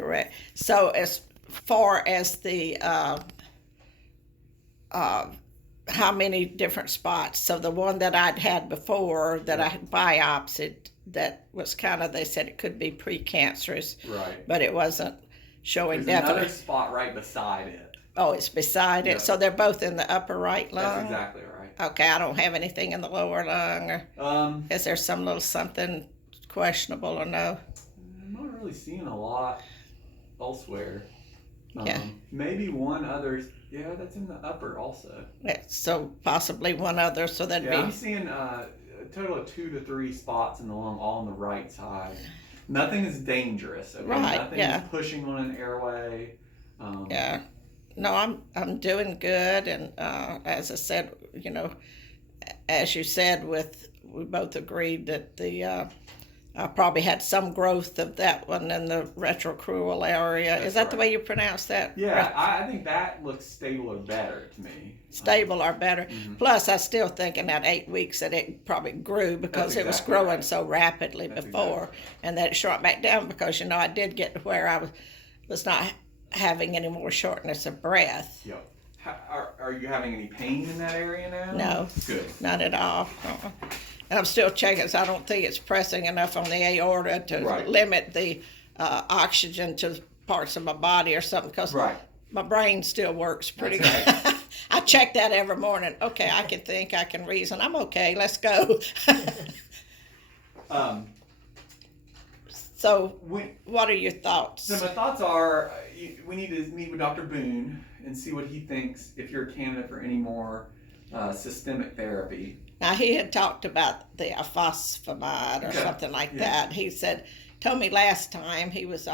correct. So as far as the how many different spots? So the one that I'd had before that I had biopsied, that was kind of, they said it could be precancerous, Right. but it wasn't showing There's definitely. another spot right beside it. Oh, it's beside Yep. it. So they're both in the upper right lung. That's exactly right. Okay, I don't have anything in the lower lung. Or is there some little something questionable or no? I'm not really seeing a lot elsewhere. Yeah. Maybe one other. Yeah, that's in the upper also. Yeah, so possibly one other. So that'd Yeah, I'm be. seeing a total of 2 to 3 spots in the lung, all on the right side. Nothing is dangerous. Okay? Right, Nothing yeah. is pushing on an airway. Yeah. No, I'm doing good, and as I said, as you said, we both agreed that the I probably had some growth of that one in the retrocrural area. That's Is that the right. way you pronounce that? Yeah, I think that looks stable or better to me. Stable or better. Mhm. Plus, I still think in that 8 weeks that it probably grew because That's it was exactly growing right. so rapidly That's before, exactly right. and that it shrunk back down because I did get to where I was not having any more shortness of breath. Yep. Are you having any pain in that area now? No. Good. Not at all. And I'm still checking, so I don't think it's pressing enough on the aorta to Right. limit the oxygen to parts of my body or something, because Right. my brain still works pretty That's good. I check that every morning. Okay, I can think, I can reason. I'm okay. Let's go. So, what are your thoughts? So my thoughts are, we need to meet with Dr. Boone and see what he thinks if you're a candidate for any more systemic therapy. Now, he had talked about the ifosfamide or Okay. something like Yeah. that. He told me last time he was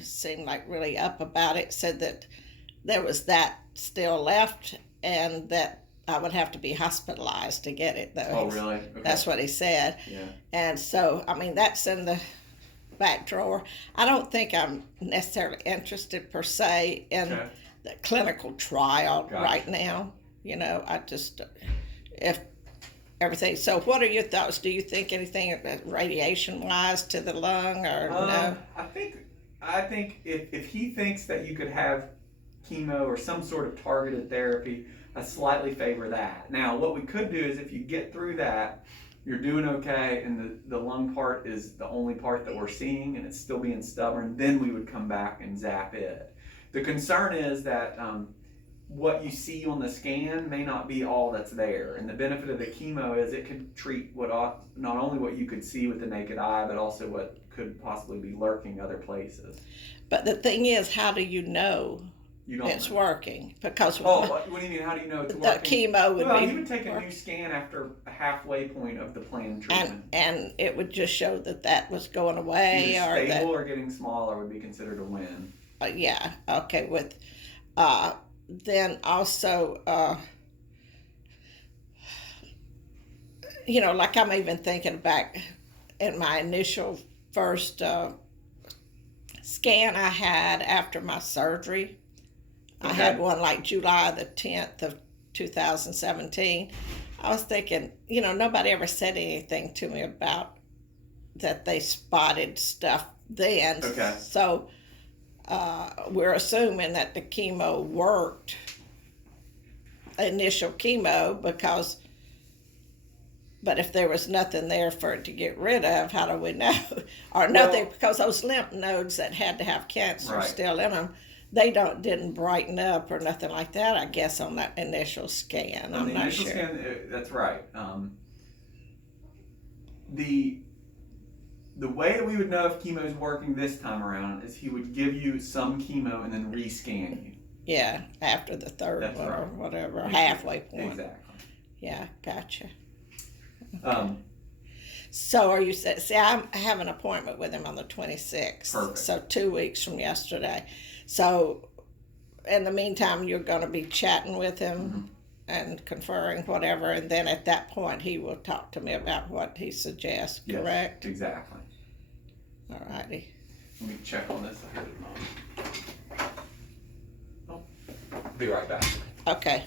seemed like really up about it, said that there was that still left and that I would have to be hospitalized to get it, though. Oh, really? Okay. That's what he said. Yeah. And so, that's in the back drawer. I don't think I'm necessarily interested per se in Okay. the clinical trial Gotcha. right now. I just, if everything. So what are your thoughts? Do you think anything radiation wise to the lung or no? I think if he thinks that you could have chemo or some sort of targeted therapy, I slightly favor that. Now, what we could do is if you get through that, you're doing okay, and the lung part is the only part that we're seeing, and it's still being stubborn, then we would come back and zap it. The concern is that what you see on the scan may not be all that's there, and the benefit of the chemo is it could treat not only what you could see with the naked eye, but also what could possibly be lurking other places. But the thing is, how do you know You don't it's know. working? Because What do you mean? How do you know it's the working? chemo would Well, be he would take a working. new scan after a halfway point of the planned treatment. and it would just show that was going away, Either or stable or getting smaller would be considered a win. yeah, okay. With then also like I'm even thinking back in my initial first scan I had after my surgery. I had one like July the 10th of 2017. I was thinking, nobody ever said anything to me about that they spotted stuff then. Okay. So we're assuming that the chemo worked, initial chemo, but if there was nothing there for it to get rid of, how do we know? Or nothing, because those lymph nodes that had to have cancer Right. still in them, they didn't brighten up or nothing like that, I guess, on that initial scan. On I'm the not initial sure. scan, that's right. The way that we would know if chemo is working this time around is he would give you some chemo and then rescan you. Yeah, after the third That's one or right. whatever, halfway point. Exactly. Yeah, gotcha. So are you see, I have an appointment with him on the 26th. Perfect. So 2 weeks from yesterday. So in the meantime, you're going to be chatting with him and conferring whatever, and then at that point he will talk to me about what he suggests, yes, correct? Exactly. All righty. Let me check on this. I heard it wrong. Oh, be right back. Okay.